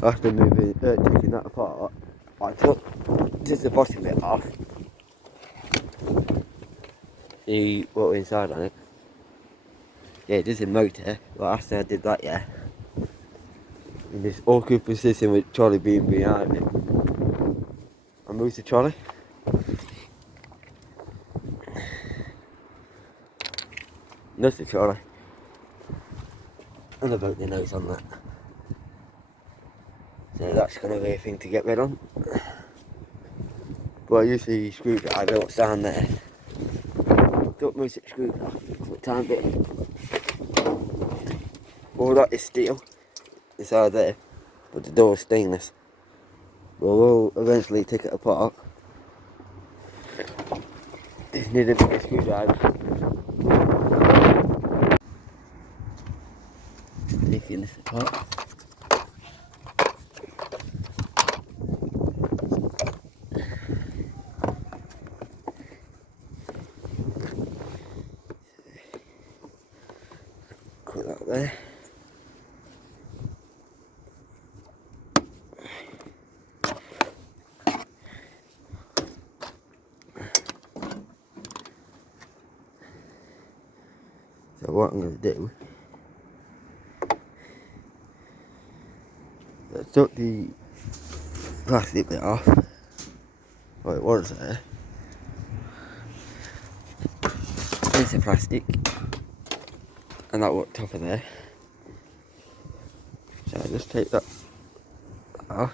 After taking that apart, I took just the bottom bit off. See what was inside on it. Yeah, it is a motor, but after I did that, yeah. In this awkward position with Charlie being behind me, I moved the trolley. That's the trolley. And about the notes on that. So that's going to be a thing to get rid of. But I usually screwdriver what's down there. Don't move the screwdriver for a time bit. All that is steel inside there, but the door is stainless. But we'll eventually take it apart. Just need a bigger screwdriver. Taking this apart. Put that there. So what I'm going to do, I took the plastic bit off, well it was there, there's the plastic, and that was top of there, so I just take that off.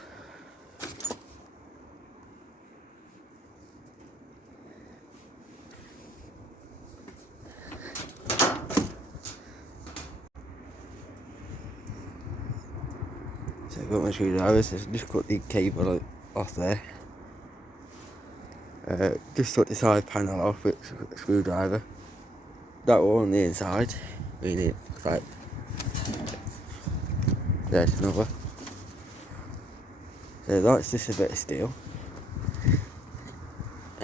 So I've got my screwdrivers, so just cut the cable off there. Just took the side panel off with a screwdriver. That one on the inside, really, like, there's another. So that's just a bit of steel.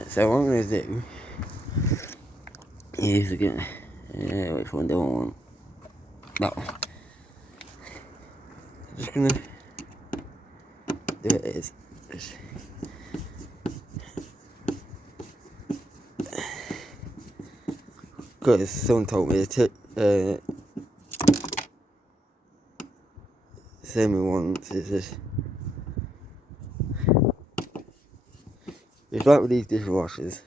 So what I'm going to do is again, which one do I want? That one. I'm just going to do it as because someone told me to send me once. It's like with these dishwashers.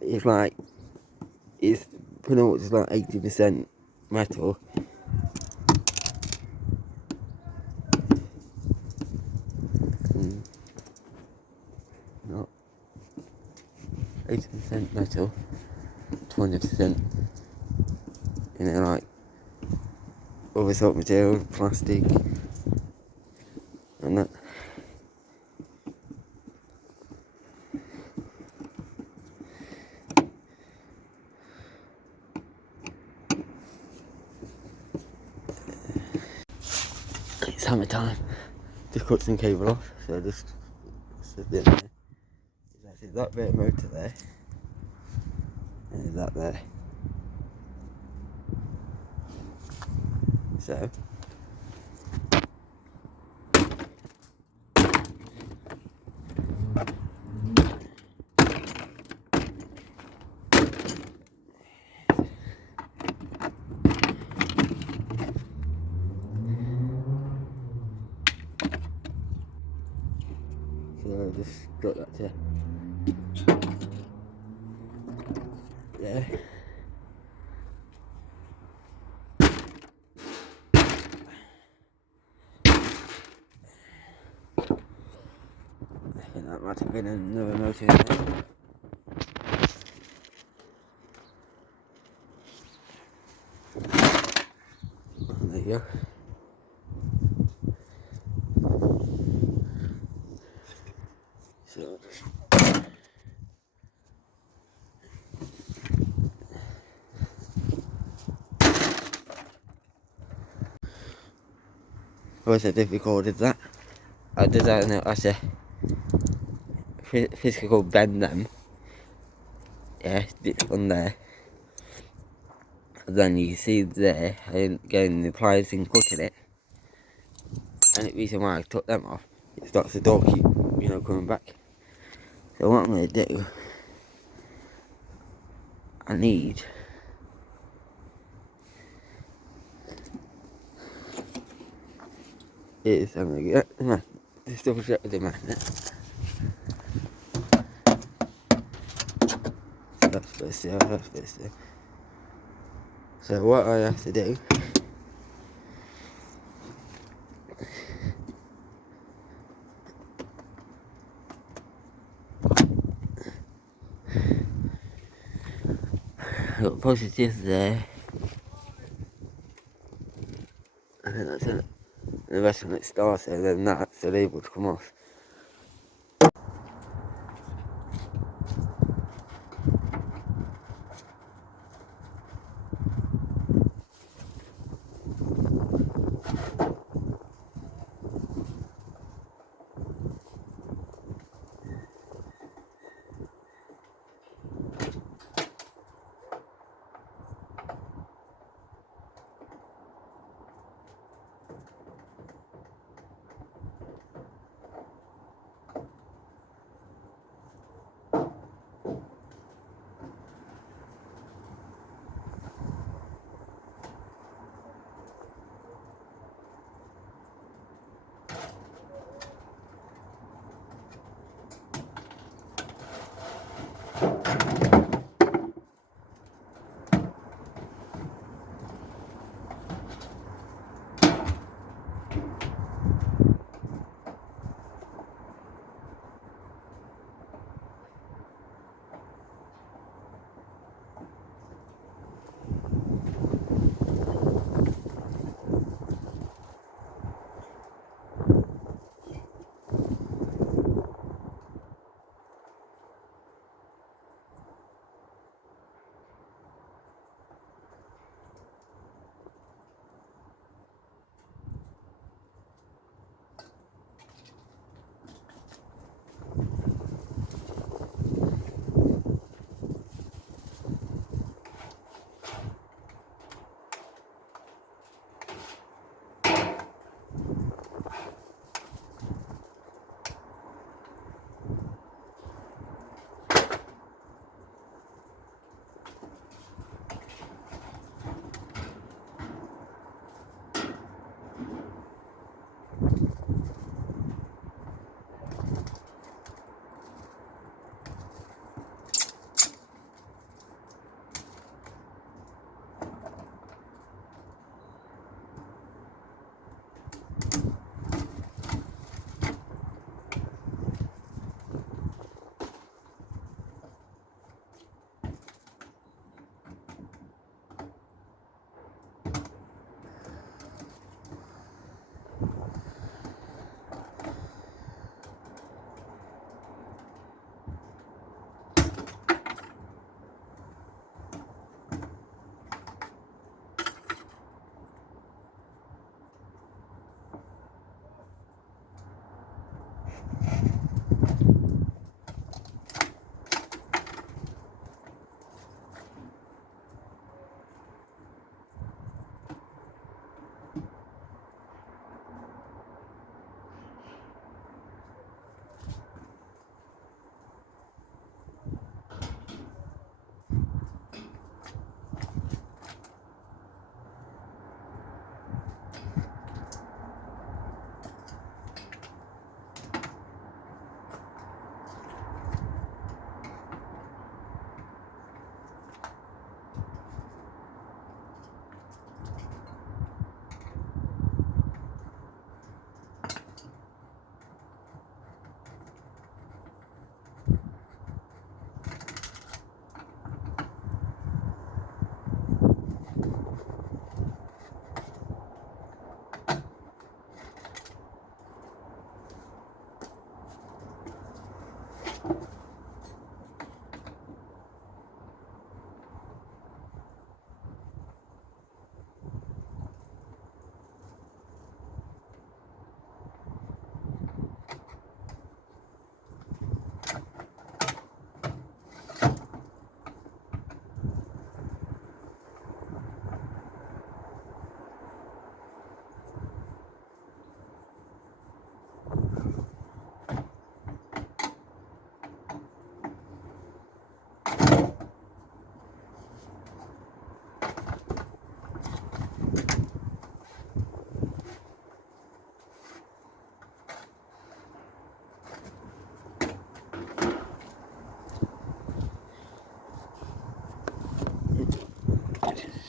It's like it's pretty much like 80% metal. Not 80% metal, 20% like other sort of material, plastic and that. It's hammer time. Just cut some cable off, so just sit in there. There's that bit of motor there, and there's that there. So I just got that to there. I think that might have been another motor in there. There you go. So was it difficult did that? I did that and I said physical bend them. Yeah, on there. then you can see there, and getting the pliers and cutting it. And the reason why I took them off, it starts the door keep, coming back. So what I'm going to do, I need is I'm going to get the magnet, just double check with the magnet. So that's supposed to, that's supposed to. So what I have to do, I've got positive there, and then that's it. And the rest of it starts and then that's able to come off.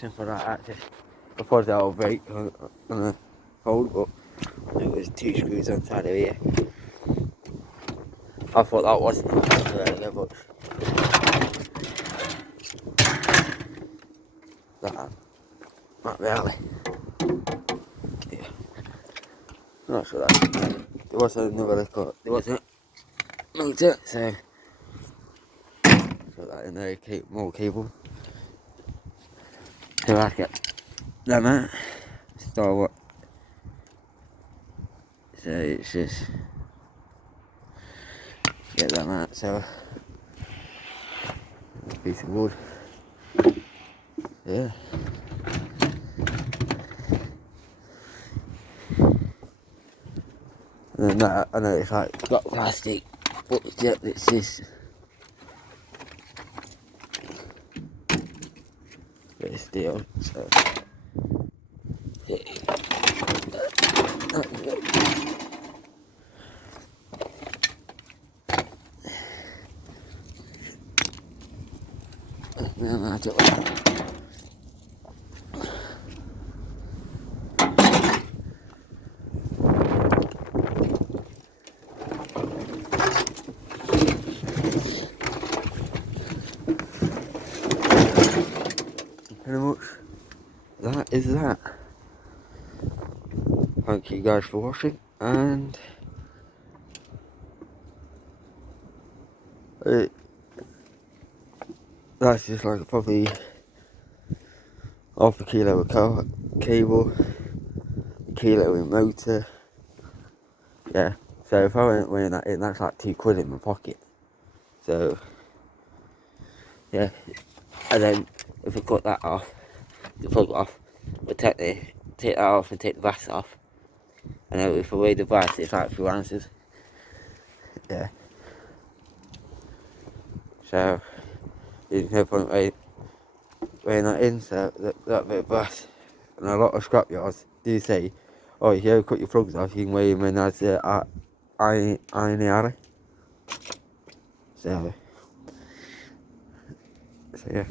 simple like that. Just I thought that would break on the fold, but there was 2 screws on the side of here. I thought that wasn't earlier, but that not really. Yeah. I'm not sure that there wasn't another little, there wasn't motor, so put that in there, keep more cable. So I get them out. So what? So it's just get them out. So a piece of wood. Yeah. And then that, I know it's like got plastic, but yeah, it's just bit of steel. So yeah. Pretty much that is that. Thank you guys for watching, and that's just like probably half a kilo of cable, a kilo in motor. Yeah, so if I went weighing that in, that's like £2 in my pocket. So yeah, and then if I cut that off, the plug off, but take that off and take the brass off, and then if I weigh the brass, it's like 2 ounces. Yeah. So there's no point weighing that in. So that bit of brass, and a lot of scrap yards do say, oh, if you ever cut your plugs off, you can weigh them in as iron alley. So yeah.